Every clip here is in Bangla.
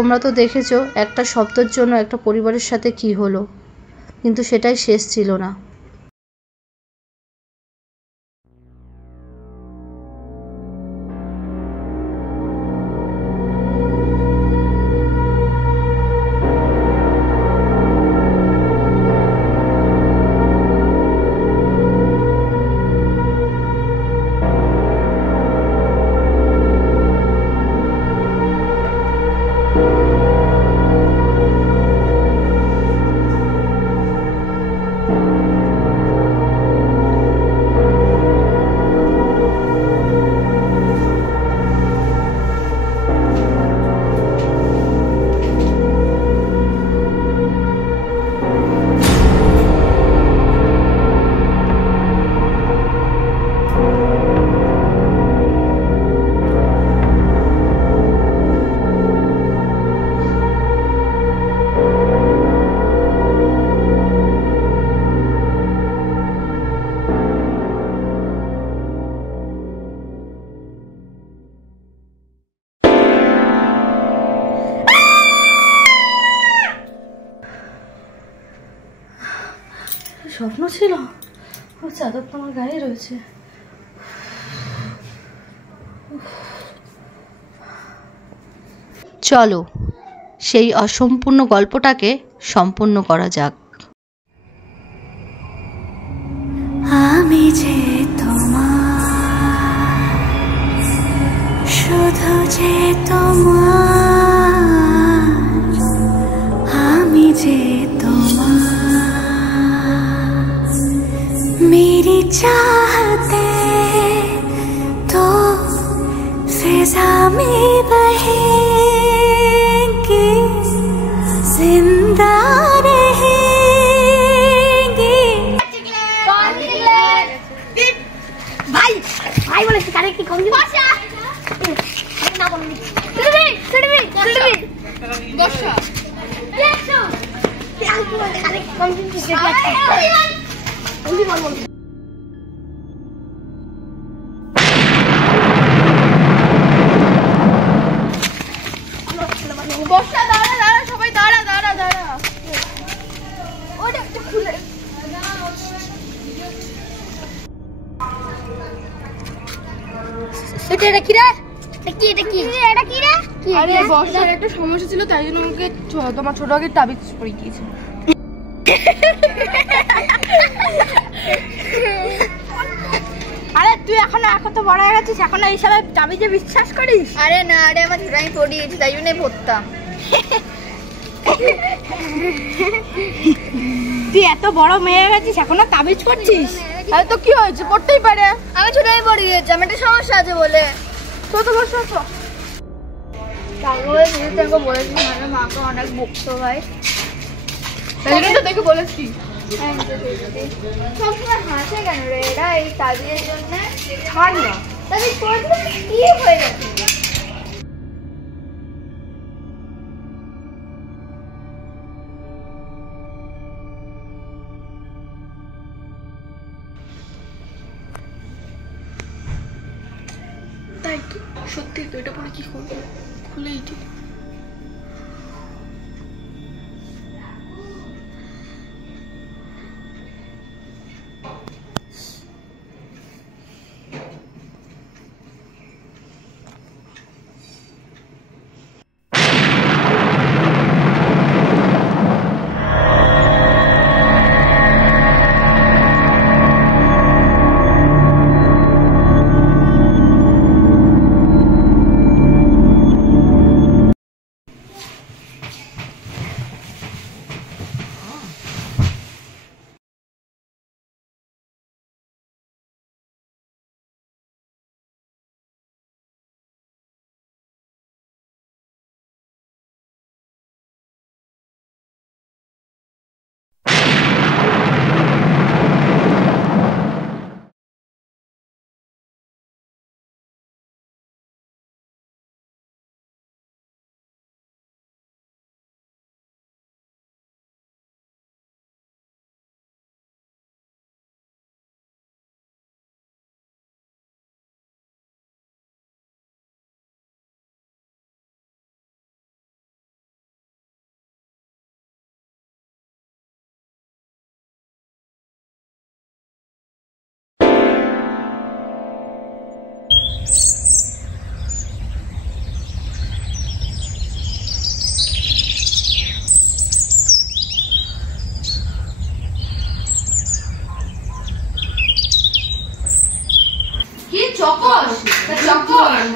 তোমরা তো দেখেছো একটা শব্দের জন্য একটা পরিবারের সাথে কি হলো, কিন্তু সেটাই শেষ ছিল না। স্বপ্ন ছিল? ও চাদর তো আমার গায়ে রয়েছে। চলো সেই অসম্পূর্ণ গল্পটাকে সম্পূর্ণ করা যাক। আমি যে তোমার, শুধু যে তোমার, আমি যে मेरी चाहते तो फिजा में बहेंगे, जिंदा रहेंगे। भाई भाई बोले सिखाने की कौन सी भाषा ना बोलनी सुनबी सुनबी सुनबी गोशा देखो क्या बोले अरे कौन सी चीज है उन्हीं बोल बोल गोशा दाड़ा दाड़ा सबाई दाड़ा दाड़ा दाड़ा ओरे একটা খুলে এটা কি রে? এটা কি রে? আরে বর্ষার একটা সমস্যা ছিল, তাই জন্য আমাকে তোমার ছোট আগে তাবিজ পড়ে গিয়েছে। আরে তুই এখন তো বড় হয়ে গেছিস, এখন এইসব তাবিজে বিশ্বাস করিস? আরে না রে, আমার ছোট আমি পড়িয়েছি, তাই জন্যই পড়তাম। তুই এত বড় মেয়ে গেছিস, এখনো তাবিজ করছিস? আরে তো কি হয়েছে, পড়তেই পারে। আমি ছোট আমি পড়ে গিয়েছি, আমার একটা সমস্যা আছে বলে। কত বছর আছে? তারপরে দিদিকে বলেছি, মানে মাকে অনেক বকতো ভাই, তাই জন্য তো তোকে বলেছি। সবসময় হাসে কেন রে এরা এই তাবিজের জন্য? ছাড় না, তাবিজ পড়লে কি হয়ে গেছে? তাই তো সত্যি তো, এটা পরে কি করবো? খুলেই দিই।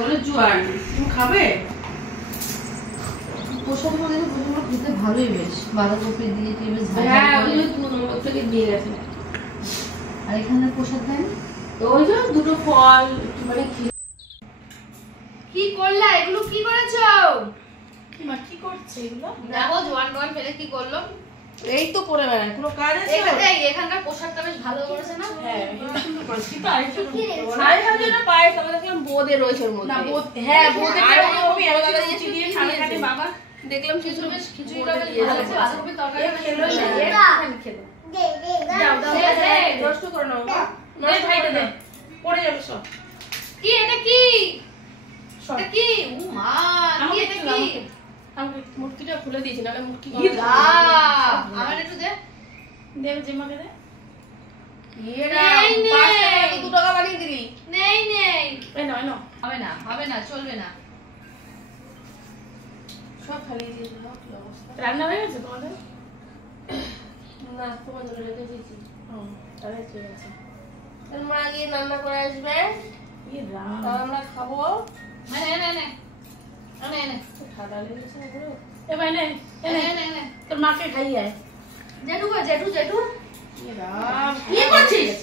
বলে জোয়ান তুমি খাবে? প্রসাদ করে খেতে ভালোই বেশ, বাঁধাকপি দিয়ে বেশ ভালো। হ্যাঁ ওই যে নম্বর থেকে দিয়ে গেছে। আর এখানে প্রসাদ দেন তো ওই যে দুটো ফল মানে কি করলা? এগুলো কি করেছো? মা কি করছে এগুলো? দেখো জোয়ান টোয়ান ফেলে কি করলো। এই তো করে বেড়ায়, কোনো কাজ আছে? এখানকার পোশাকটা বেশ ভালো করেছে না? হ্যাঁ সুন্দর করেছে। কিন্তু আরেকটা সাড়ে সাতটা না পায়েস আমরা দেখলাম বোঁদে রয়েছে ওর মধ্যে। না বোঁদ, হ্যাঁ বোঁদে আমি এলাকা দিয়ে চিবিয়ে খানে বাবা দেখলাম খিচুড়ি বেশ খিচুড়িটা বেশ ভালো আছে, বাঁধাকপির তরকারি খেলো না, আমি খেলো। দাও দাও নষ্ট করে নাও বাবা, নয় ভাইটা দে, পড়ে যাবে সব। কি এটা কি? এটা কি? ও মা, কি এটা কি? আমাকে মুটকিটা খুলে দিয়েছি, নাহলে মুটকি আমার একটু দে। দেব জেমাকে দে। নেই, নেই। 5 টাকা 2 টাকা বানিয়ে দিলি। নেই নেই, এই নাও নাও, হবে না, চলবে না। সব খালিয়ে দিয়েছি। কি অবস্থা? রান্না হয়ে গেছে তোমাদের? না, তোমার জন্য রেখে দিয়েছি। তাহলে ঠিক আছে। মা গিয়ে রান্না করে আসবে, আমরা খাবো। ঠান্ডা লেগেছে না পুরো? এবার নে, তোর মাকে খাইয়ে আয়। জেঠু কই? জেঠু জেঠু কি করছিস?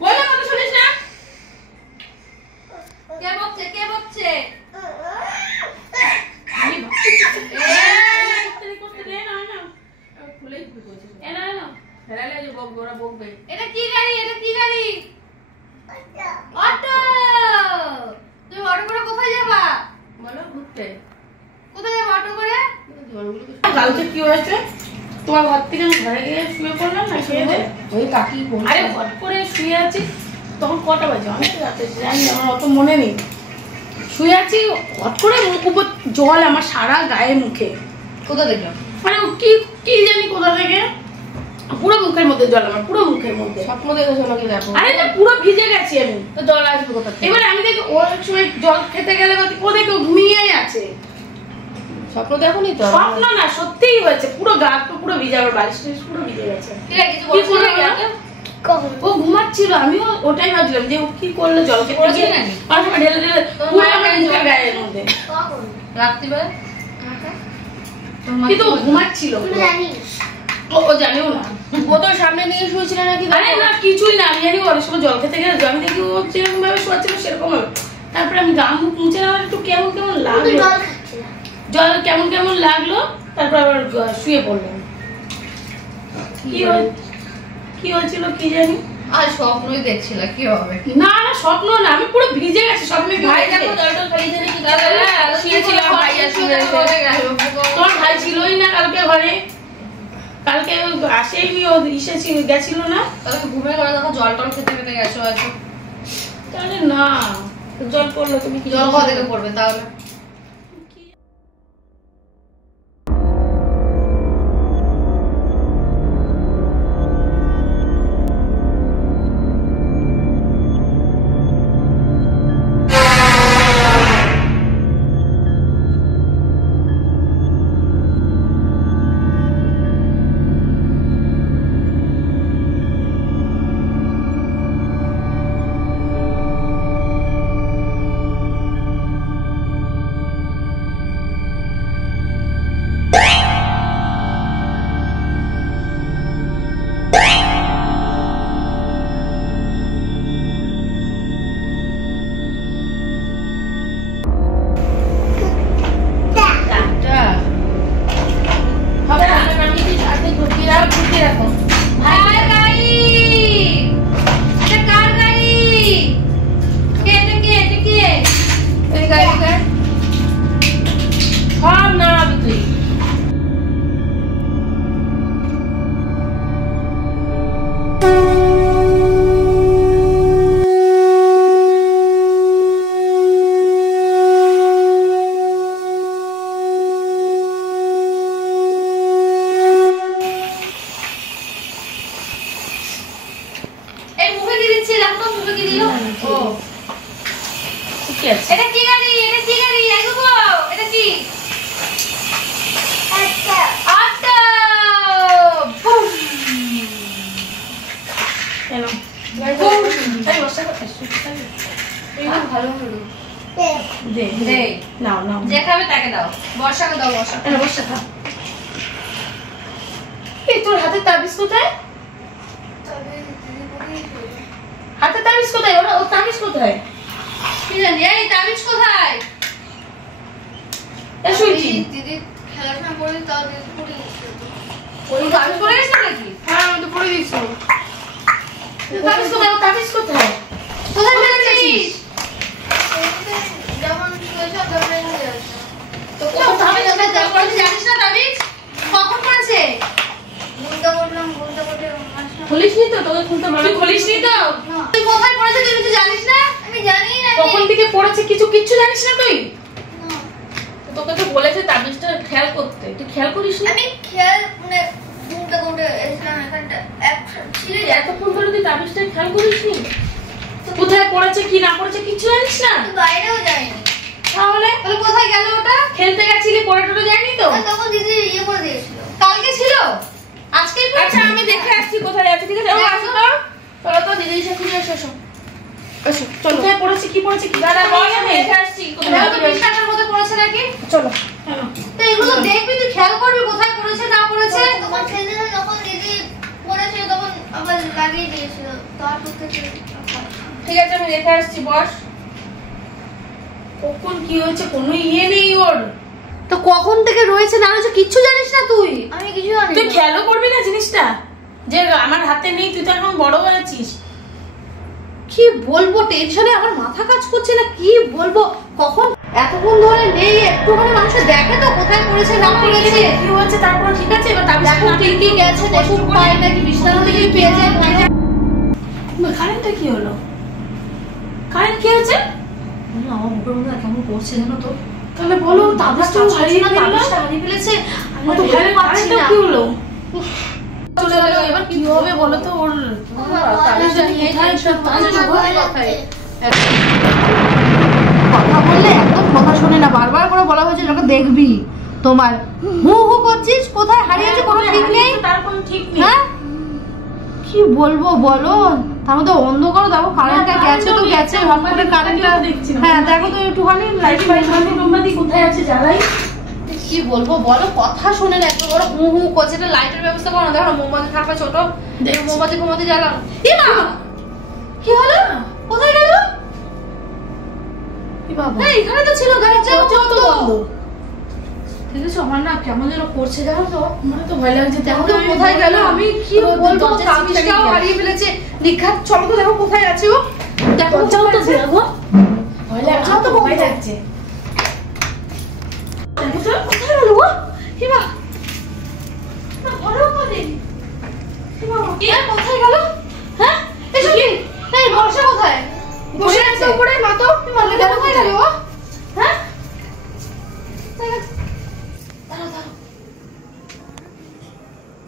বলে কথা শুনিস না? কে বকছে? কে বকছে? এটা কি গাড়ি? এটা কি গাড়ি? অটো। তুমি অটো করে কোথায় যাবা? বলো ঘুরতে। কোথায় যাবা অটো করে? কালকে কি হয়েছে, তোমার ঘর থেকে আমি ঘরে গিয়ে শুয়ে পড়লাম না, খেয়ে দে ওই কাকি আরে হট করে শুয়ে আছি, তখন কটা বাজে অনেক রাতে জানি আমার অত মনে নেই। শুয়ে আছি, হট করে মুখ উপর জল আমার সারা গায়ে মুখে। কোথা দেখলাম? মানে কি কি জানি কোথা থেকে পুরো মুখের মধ্যে জল, আমার পুরো মুখের মধ্যে। স্বপ্ন দেখেছো নাকি? দেখো আরে না, পুরো ভিজে গেছি আমি। তো জল আসবে কোথা থেকে? এবারে আমি দেখি ও এক সময় জল খেতে গেলে ও দেখে ঘুমিয়েই আছে। স্বপ্ন দেখোনি তো? স্বপ্ন না, সত্যিই হয়েছে। পুরো গা পুরো ভিজে, আমার বালিশ পুরো ভিজে গেছে। কি করে ও ঘুমাচ্ছিল, আমিও ওটাই ভাবছিলাম যে ও কি করলো, জল খেতে গিয়ে নাকি ঢেলে ঢেলে পুরো আমার মুখের গায়ের মধ্যে। রাত্রিবেলা কিন্তু ও ঘুমাচ্ছিল, ও জানিও না। ও তো সামনে নিয়ে শুয়েছিল নাকি? আরে না, কিছুই না, আমি জানি ওর সময় জল খেতে গেলে আমি দেখি ও যেরকম ভাবে শোয়াচ্ছিল সেরকম ভাবে। তারপরে আমি গা মুখ মুছে নেওয়ার একটু কেমন কেমন লাগলো, জল কেমন কেমন লাগলো, তারপর আবার শুয়ে পড়লাম। কি হয়েছিল কি জানি। আর স্বপ্নই দেখছিল, কি হবে? না না, স্বপ্ন না, আমি পুরো ভিজে গেছি স্বপ্নে। ভাই দেখো জলটা খাইয়ে নাকি শুয়েছিলাম, ভাই আসলে তোমার ভাই ছিলই না কালকে ঘরে, কালকে আসেনি, ও এসেছিল গেছিল না। তাহলে ঘুমের ঘরে দেখো জল টল খেতে খেতে গেছো হয়তো। তাহলে না, জল পড়লো, তুমি কি জল খাওয়া থেকে পড়বে তাহলে? দে দে নাও নাও যে খাবে তাকে দাও বর্ষাকে দাও বর্ষা বসে থাক এই তোর হাতে তাবিজ কোথায় হাতে তাবিজ কোথায় ওরা ও তাবিজ কোথায় কি জানি এই তাবিজ কোথায় এসো দিদি খেলাটা পড়ে তাও দিদি পড়ে গেছে ওই তাবিজ পড়ে গেছে নাকি হ্যাঁ আমি তো পড়ে দিয়েছি তাবিজ কোথায় ও তাবিজ কোথায় কোথায় ফেলেছিস যেমন শুয়েছে তেমন তো তাবিজ কোথায় জানিস না তাবিজ কখন পড়েছে বলতে বললাম খুলিসনি তো তোকে খুলতে বলা তুই খুলিসনি তো তুই কোথায় পড়েছে তুই কিছু জানিস না আমি জানি না কখন থেকে পড়েছে কিচ্ছু জানিস না তুই তোকে তো বলেছে তাবিজটা খেয়াল করতে তুই খেয়াল করিসনি আমি খেয়াল মানে ঘুমটা ঘুমটা এসলাম এখানটা ছিলে এতক্ষণ ধরে তুই তাবিজটা খেয়াল করিসনি কোথায় পড়েছে কি না পড়েছে কিচ্ছু জানিস না বাইরেও যাইনি তাহলে কোথায় গেল ওটা খেলতে গেছিলি পড়ে টড়ে যায়নি তো তখন দিদি ইয়ে করে দিয়েছিল কালকে ছিল আজকে আচ্ছা আমি দেখে আসছি কোথায় আছে ঠিক আছে ও আসো তো চলো তো দিদির সাথে এসো এসো এসো চলো কোথায় পড়েছে কি দাদা বল আমি দেখে আসছি কোথায় বিশ্বাসের মধ্যে পড়েছে নাকি চলো তো এগুলো দেখবি তুই খেয়াল করবি কোথায় পড়েছে না পড়েছে তখন খেলতে যখন দিদি পড়েছিল তখন আবার লাগিয়ে দিয়েছিল তারপর থেকে ঠিক আছে আমি দেখে আসছি বস কখন কি হয়েছে কোনো ইয়ে নেই ওর তো কখন থেকে রয়েছে না রয়েছে কিচ্ছু জানিস না তুই আমি কিছু জানি তুই খেয়ালও করবি না জিনিসটা যে আমার হাতে নেই তুই তো এখন বড় হয়েছিস কি বলবো টেনশনে আমার মাথা কাজ করছে না কি বলবো কখন এতক্ষণ ধরে নেই একটুখানি মানুষ দেখে তো কোথায় পড়েছে না পড়েছে কি হয়েছে তারপর ঠিক আছে এবার দেখো ঠিকই গেছে দেখুন পায় নাকি বিছানা থেকে পেয়ে যায় কারেন্টটা কি হলো কারেন্ট কি হয়েছে আমার মুখের মধ্যে কেমন করছে জানো তো তাহলে বলো তাবিজটা হারিয়ে ফেলেছে আমি তো ভয় পাচ্ছি না কি হলো চলে গেল এবার কি হবে বলো তো ওর তাবিজটা নিয়ে টেনশন কথা বললে একদম কথা শোনে না বারবার করে বলা হয়েছে লোকে দেখবি তোমার হু হু করছিস কোথায় হারিয়েছে কোনো ঠিক নেই তার কোনো ঠিক নেই হ্যাঁ কি বলবো বলো তার মধ্যে অন্ধকার দেখো কারেন্টটা গেছে তো গেছে হট করে কারেন্টটা দেখছি হ্যাঁ দেখো তো একটুখানি লাইট ফাইট মোমবাতি কোথায় আছে জ্বালাই কি বলবো বলো কথা শোনে না একটু বড় হু হু করছে এটা লাইটের ব্যবস্থা করো না দেখো মোমবাতি থাকবে ছোট মোমবাতি ফোমাতি জ্বালাও এ মা কি হলো কোথায় গেল কি বাবা এই এখানে তো ছিল গাড়ির চাকা তো বন্ধ ঠিক আছে আমার না কেমন যেন করছে জানো তো আমার তো ভয় লাগছে দেখো তো কোথায় গেল আমি কি বলবো তাবিজটাও হারিয়ে ফেলেছে নিখাত চলো তো দেখো কোথায় আছে ও দেখো দরজাও তো দেখো ভয় লাগছে তো ভয় লাগছে কোথায় গেল ও হিমা না বড় করে হিমা কোথায় গেল হ্যাঁ এসো কি এই বর্ষা কোথায় বসে আছে উপরে মা তো হিমা দেখো কোথায় গেল ও হ্যাঁ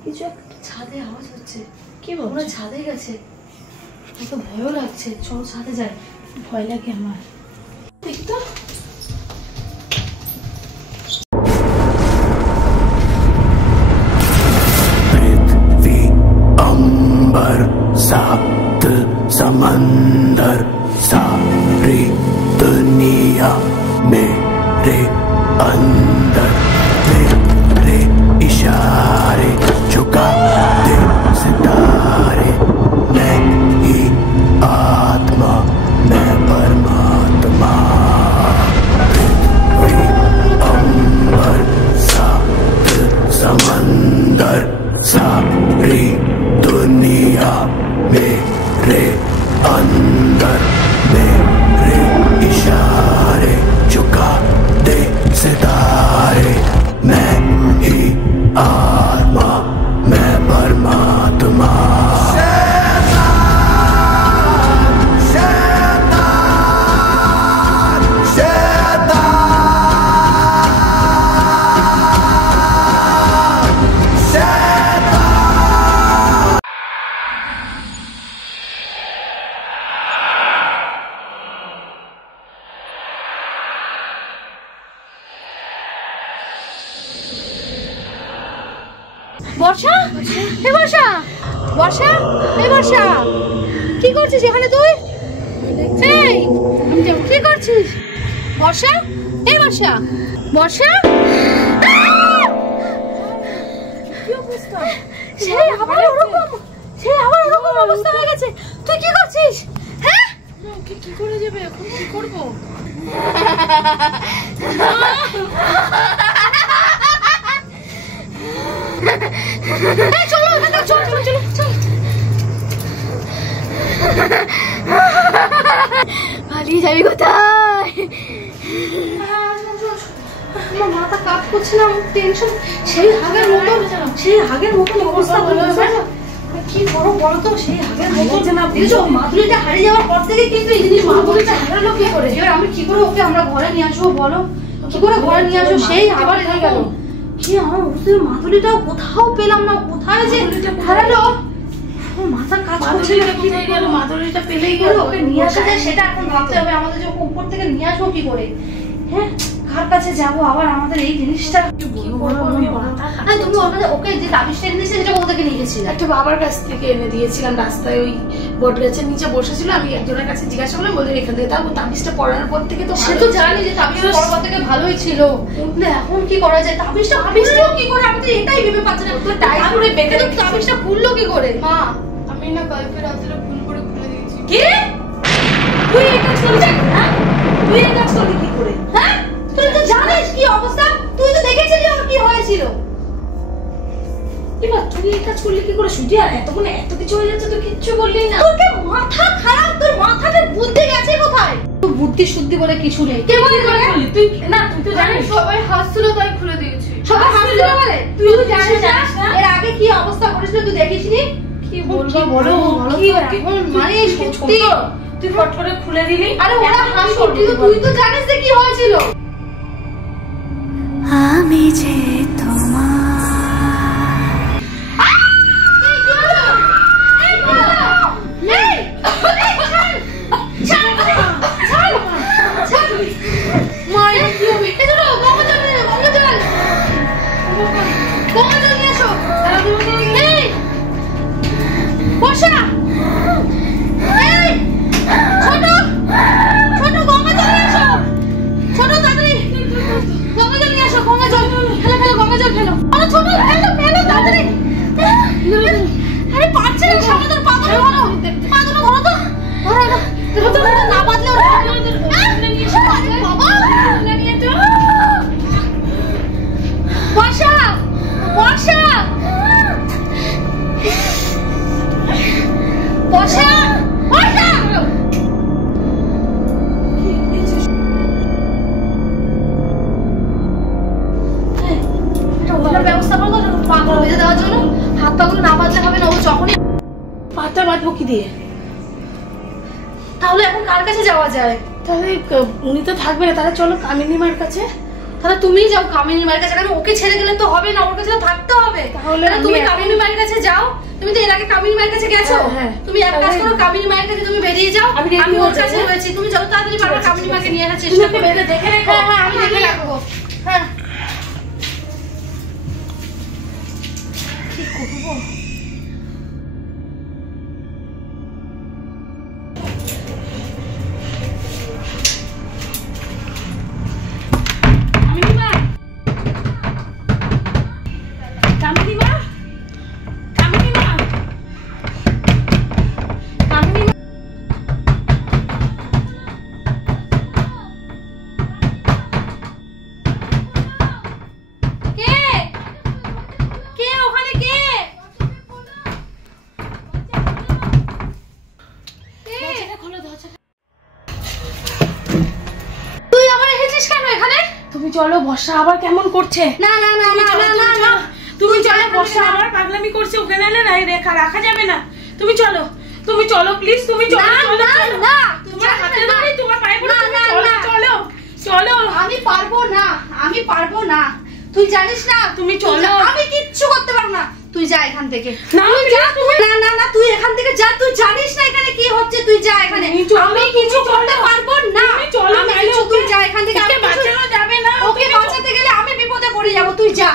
কিছু একটা ছাদে আওয়াজ হচ্ছে কি বলছো ওরা ছাদে গেছে এত ভয়ও লাগছে চলো ছাদে যাই ভয় লাগে আমার দেখি তো पृथ्वी अंबर सात समंदर सारी दुनिया मेरे अंदर तेरे इशारे झुकाते सितारे मैं ही आत्मा मैं परमात्मा पृथ्वी अंबर सात समंदर सारी दुनिया मेरे अंदर मेरे इशारे झुका दे सितारे मैं ही आत्मा मैं परमात्मा বর্ষা এই বর্ষা বর্ষা এই বর্ষা কি করছিস এখানে তুই এই কি করছিস বর্ষা, এই বর্ষা, বর্ষা, সেই আবার ওরকম অবস্থা হয়ে গেছে। তুই কি করছিস? হ্যাঁ, কি করে যাবে এখন? কি করবো? চলো চলো চলো চলো চলো, পালিয়ে যাবি কোথায়? আমার মাথা কাজ করছে না, আমার টেনশন সেই আগের মতো অবস্থা হলো। কি করো বলো তো? সেই আগের মতো দেখছো মাধুরীটা হারিয়ে যাওয়ার পর থেকে কিন্তু এই জিনিস মাধুরীটা হারালো কি করে? এবার আমি কি করে ওকে আমরা ঘরে নিয়ে আসবো বলো? কি করে ঘরে নিয়ে আসবো? সেই আবার হয়ে গেল কি আমার বুঝতে মাধুরীটাও কোথাও পেলাম না, কোথায় যে হারালো মাথা কাজ করছে না। কি হয়ে গেল? মাধুরীটা পেলেই গেল, ওকে নিয়ে আসা যায় সেটা এখন ভাবতে হবে আমাদের, যে উপর থেকে নিয়ে আসবো কি করে? হ্যাঁ, কার কাছে যাবো আবার? আমাদের এই জিনিসটা তুমি ওকে যে তাবিজটা এনেছে সেটা কোথা থেকে নিয়ে গেছিলে? একটা বাবার কাছ থেকে এনে দিয়েছিলাম, রাস্তায় ওই বট গাছের নিচে বসেছিল। আমি একজনের কাছে জিজ্ঞাসা করলাম, বলে এখান থেকে তারপর তাবিজটা পড়ানোর পর থেকে তো সে তো জানি যে তাবিজটা পড়ার থেকে ভালোই ছিল, কিন্তু এখন কি করা যায়? তাবিজটাও কি করে? আমি তো এটাই ভেবে পাচ্ছি না। তো টাই করে বেঁধে তো তাবিজটা খুললো কি করে? মা, আমি না কালকে রাত্রে ভুল করে খুলে দিয়েছি। কি তুই এই কাজ করলি? হ্যাঁ, তুই এই কাজ করলি কি করে? হ্যাঁ, তুই তো জানিস কি অবস্থা, তুই তো দেখেছিলি ওর কি হয়েছিল। এবার তুই এই কাজ করলি কি করে? শুধু আর এতক্ষণ এত কিছু হয়ে যাচ্ছে, তুই কিচ্ছু বললি না। তোর কি মাথা খারাপ? তোর মাথাতে বুদ্ধি গেছে কোথায়? তোর বুদ্ধি শুদ্ধি বলে কিছু নেই। কে বলে করে? তুই না, তুই তো জানিস সবাই হাসছিল তাই খুলে দিয়েছি। সবাই হাসছিল বলে? তুই তো জানিস না এর আগে কি অবস্থা করেছিল, তুই দেখিসনি? কি বলবো বলো, কি এখন মানে সত্যি তুই ফট করে খুলে দিলি। আরে ওরা হাসছিল, তুই তো জানিস যে কি হয়েছিল। আমি যে তোমার ব্যবস্থা করবো পাগল হয়ে দেওয়ার জন্য। হাত পাগুলো না বাঁধলে হবে না, ও যখনই পাটা বাঁধবো কি দিয়ে? তাহলে এখন কার কাছে যাওয়া যায়? তাহলে উনি তো থাকবে না, তাহলে চলো কামিনী মার কাছে। তাহলে তুমিই যাও কামিনী মায়ের কাছে, কারণ ওকে ছেড়ে গেলে তো হবে না, ওর কাছে থাকতে হবে। তাহলে তুমি কামিনী মায়ের কাছে যাও। তুমি তো এর আগে কামিনী মায়ের কাছে গেছো। তুমি এক কাজ করো, কামিনী মায়ের কাছে তুমি বেরিয়ে যাও। আমি ওর কাছে রয়েছি, তুমি যত তাড়াতাড়ি পারবে কামিনী মাকে নিয়ে আসার চেষ্টা করো। দেখে রেখো। হ্যাঁ, আমি দেখে রাখবো। হ্যাঁ, কি করবো? তুমি চলো, বর্ষা আবার কেমন করছে। না না না না না না, তুমি চলো, বর্ষা আবার পাগলামি করছে, ওখানে রাখা যাবে না। তুমি চলো প্লিজ, তুমি চলো। না না, তোমার হাতে ধরে তোমার পায়ে পড়ে, চলো চলো চলো। আমি পারবো না, আমি পারবো না। তুই জানিস না, তুমি চলো। আমি কিচ্ছু করতে পারবো না, তুই যা এখান থেকে। না না না, তুই এখান থেকে যা। তুই জানিস না এখানে কি হচ্ছে, তুই যা এখানে। আমি কিছু করতে পারবো না। তুই যা এখান থেকে। ওকে বাঁচানো যাবে না, ওকে বাঁচাতে গেলে আমি বিপদে পড়ে যাবো। তুই যা।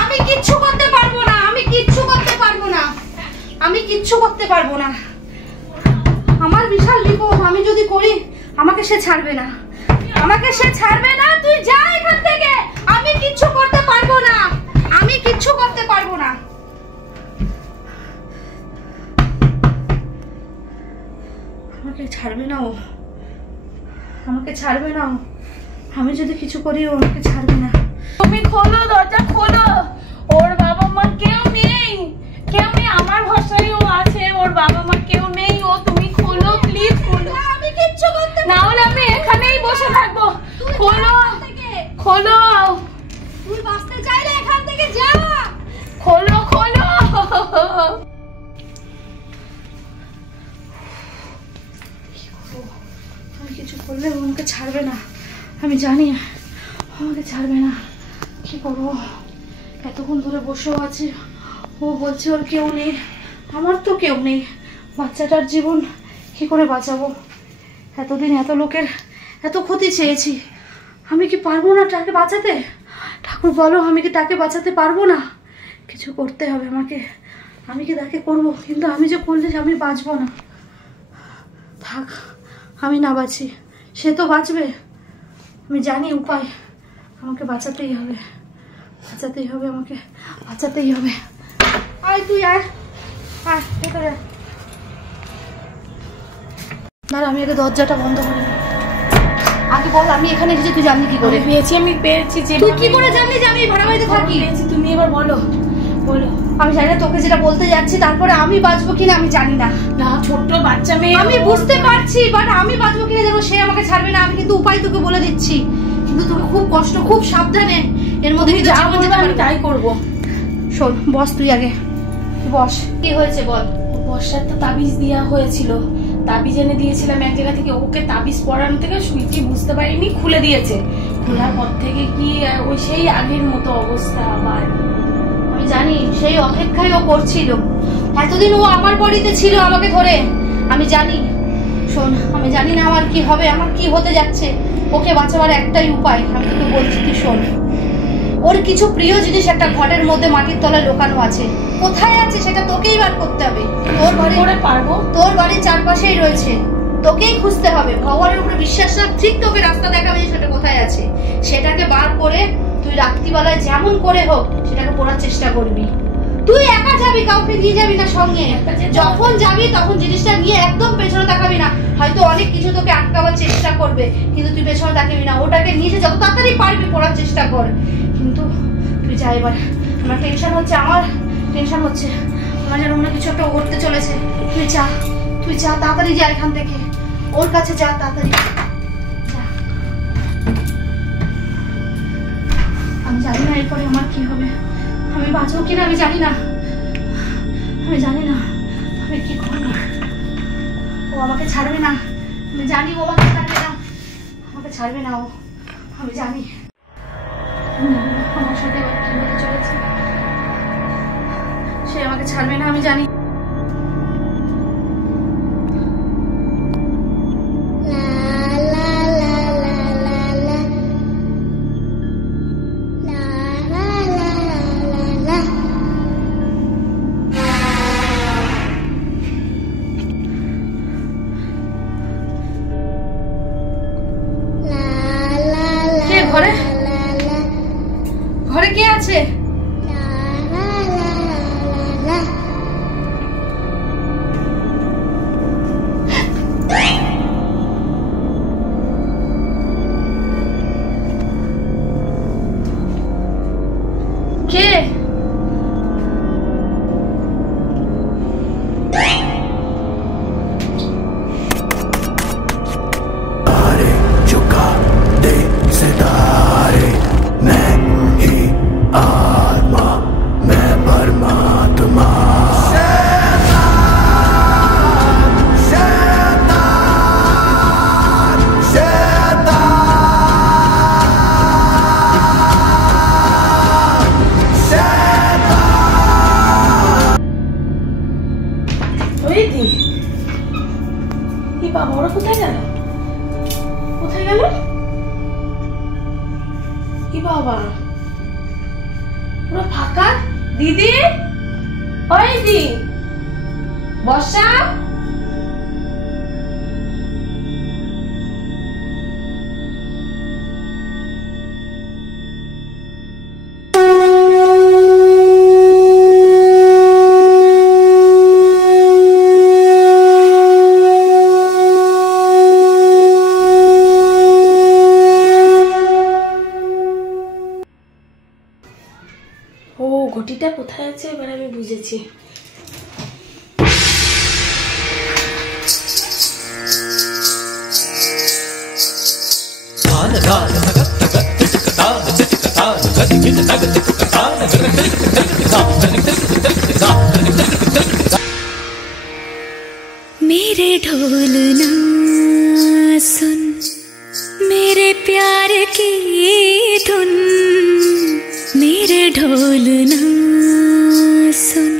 আমি কিচ্ছু করতে পারবো না, আমি কিচ্ছু করতে পারবো না, আমি কিচ্ছু করতে পারবো না। আমার বিশাল বিপদ, আমি যদি করি আমাকে সে ছাড়বে না, আমাকে সে ছাড়বে না। তুই যা এখান থেকে, আমি কিচ্ছু করতে পারবো না, আমি কিচ্ছু করতে পারবো না। আমাকে ছাড়বে না ও, আমাকে ছাড়বে না ও। আমি যদি কিছু করি ও আমাকে ছাড়বে না। তুমি খোলো, দরজা খোলো। ওর বাবা মা কেউ নেই, কেউ নেই, আমার ভরসায় ও আছে। ওর বাবা মা কেউ নেই, ও তুমি খোলো প্লিজ, খোলো। আমি কিচ্ছু করতে না হলে আমি এখানেই বসে থাকবো। খোলো, খোলো। তুই বাঁচতে চাইলে এখান থেকে যা। খোলো, খোলো। আমি কিছু করলে ও আমাকে ছাড়বে না, আমি জানি আমাকে ছাড়বে না। কি করবো? এতক্ষণ ধরে বসেও আছে, ও বলছে ওর কেউ নেই। আমার তো কেউ নেই, বাচ্চাটার জীবন কি করে বাঁচাবো? এতদিন এত লোকের এত ক্ষতি চেয়েছি, আমি কি পারবো না তাকে বাঁচাতে? ঠাকুর বলো, আমি কি তাকে বাঁচাতে পারবো না? কিছু করতে হবে আমাকে, আমি কি তাকে করবো, কিন্তু আমি যে করলে আমি বাঁচবো না। থাক, আমি না বাঁচি, সে তো বাঁচবে। আমি জানি উপায়, আমাকে বাঁচাতেই হবে, বাঁচাতেই হবে, আমাকে বাঁচাতেই হবে। আয় তুই আয়, আয় ভেতরে। দাঁড়া, আমি আগে দরজাটা বন্ধ করি। আগে বল, আমি এখানে এসেছি তুই জানলি কি করে? আমি পেয়েছি যে তুই কি করে জানলি যে আমি ভাড়া বাড়িতে থাকি? তুমি এবার বলো, বলো। আমি জানি না তোকে যেটা বলতে যাচ্ছি, তারপরে আমি বাঁচবো কিনা আমি জানি না। না, ছোট্ট বাচ্চা মেয়ে, আমি বুঝতে পারছি, বাট আমি বাঁচবো কিনা দেখো, সে আমাকে ছাড়বে না। আমি কিন্তু উপায় তোকে বলে দিচ্ছি, কিন্তু তোকে খুব কষ্ট, খুব সাবধানে এর মধ্যে যা বলবে আমি তাই করবো। শোন, বস তুই আগে বস। কি হয়েছে বল। বর্ষার তো তাবিজ দেওয়া হয়েছিল, তাবিজ এনে দিয়েছিলাম এক জায়গা থেকে। ওকে তাবিজ পরানো থেকে সুইচি বুঝতে পারিনি, খুলে দিয়েছে। খোলার পর থেকে কি ওই সেই আগের মতো অবস্থা আবার। আমি জানি সেই অপেক্ষায় ও করছিল, এতদিন ও আমার বাড়িতে ছিল আমাকে ধরে। আমি জানি, শোন, আমি জানি না আমার কি হবে, আমার কি হতে যাচ্ছে। ওকে বাঁচাবার একটাই উপায়, আমি তোকে বলছি, তুই শোন। ওর কিছু প্রিয় জিনিস একটা ঘরের মধ্যে মাটির তলায় লুকানো আছে। কোথায় আছে সেটা তোকেই বার করতে হবে। তোর বাড়ি করে পারবো, তোর বাড়ির চারপাশেই রয়েছে, তোকেই খুঁজতে হবে। ভগবানের উপরে বিশ্বাস রাখ, ঠিক তোকে রাস্তা দেখাবে যে সেটা কোথায় আছে। সেটাকে বার করে তুই রাত্রিবেলায় যেমন করে হোক সেটাকে পড়ার চেষ্টা করবি। তুই একা যাবি, কাউকে নিয়ে যাবি না সঙ্গে। যখন যাবি তখন জিনিসটা নিয়ে একদম পেছনে তাকাবি না। হয়তো অনেক কিছু তোকে আটকাবার চেষ্টা করবে, কিন্তু তুই পেছনে তাকাবি না। ওটাকে নিয়ে যত তাড়াতাড়ি পারবি পড়ার চেষ্টা কর। কিন্তু তুই যা এবার। আমার টেনশন হচ্ছে, আমার টেনশন হচ্ছে, আমার যেন মনে কিছু একটা ঘটতে চলেছে। তুই যা, তুই যা, তাড়াতাড়ি যা এখান থেকে, ওর কাছে যা, তাড়াতাড়ি যা। আমি জানি না এরপরে আমার কি হবে, আমি বাঁচবো কিনা আমি জানি না, আমি জানি না আমি কি করবো। ও আমাকে ছাড়বে না, আমি জানি ও আমাকে ছাড়বে না, আমাকে ছাড়বে না ও, আমি জানি। আমার সাথে কি হতে চলেছে, সে আমাকে ছাড়বে না, আমি জানি। ঘরে ঘরে কে আছে? কে? सितारे मैं ही आत्मा, मैं परमात्मा। বাবা, ওরা কোথায় গেল? কোথায় গেল? কি বাবা, পুরো ফাঁকা। দিদি, ওই দিদি, বর্ষা, চাবিটা কোথায় আছে এবার আমি বুঝেছি। मेरे ढोल ना सुन, मेरे प्यार की धुन, मेरे ढोल ना सुन।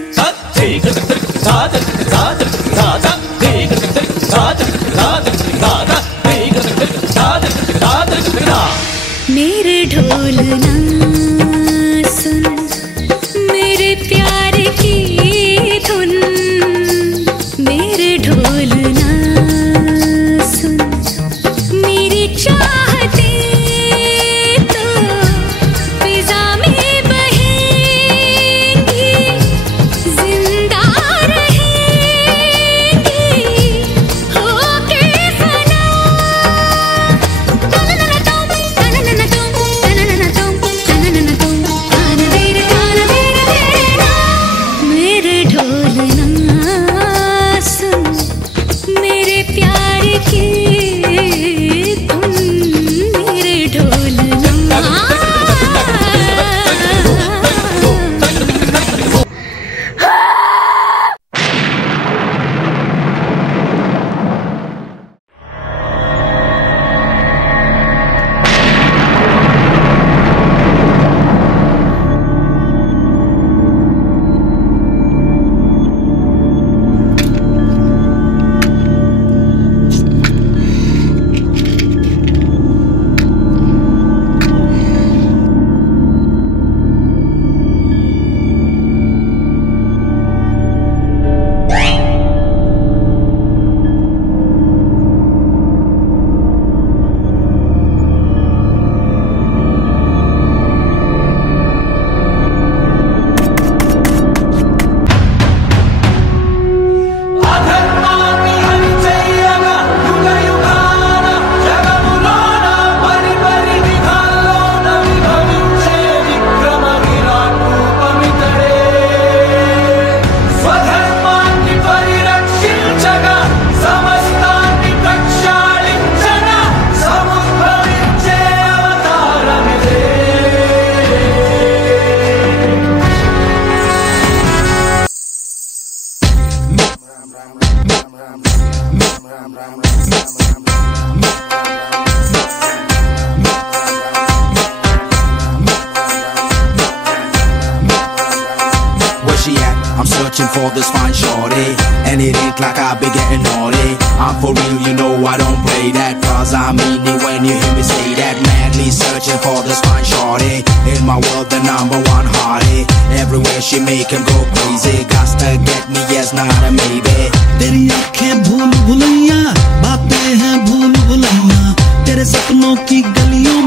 मेरे ढोल ना सुन, मेरे प्यार की धुन, मेरे ढोल ना सुन, मेरी चाहते तो फिजा में बहेंगी, जिंदा रहेंगी होके फना। तननन तुम, तननन तुम, तननन तुम, तननन तुम, कान तेरे ना। मेरे ढोल ना सुन, मेरे प्यार की धुन, मेरे ढोल ना। Where she at? I'm searching for this fine shorty, and it ain't like I be getting naughty. I'm for real, you know I don't play that, cause I mean it when you hear me say that. Madly searching for this fine shorty, in my world the number one hottie. Everywhere she make him go crazy, got to get me, yes, not a maybe. तेरी आँखें भूल भुलैया, बातें हैं भूल भुलैया, तेरे सपनों की गलियों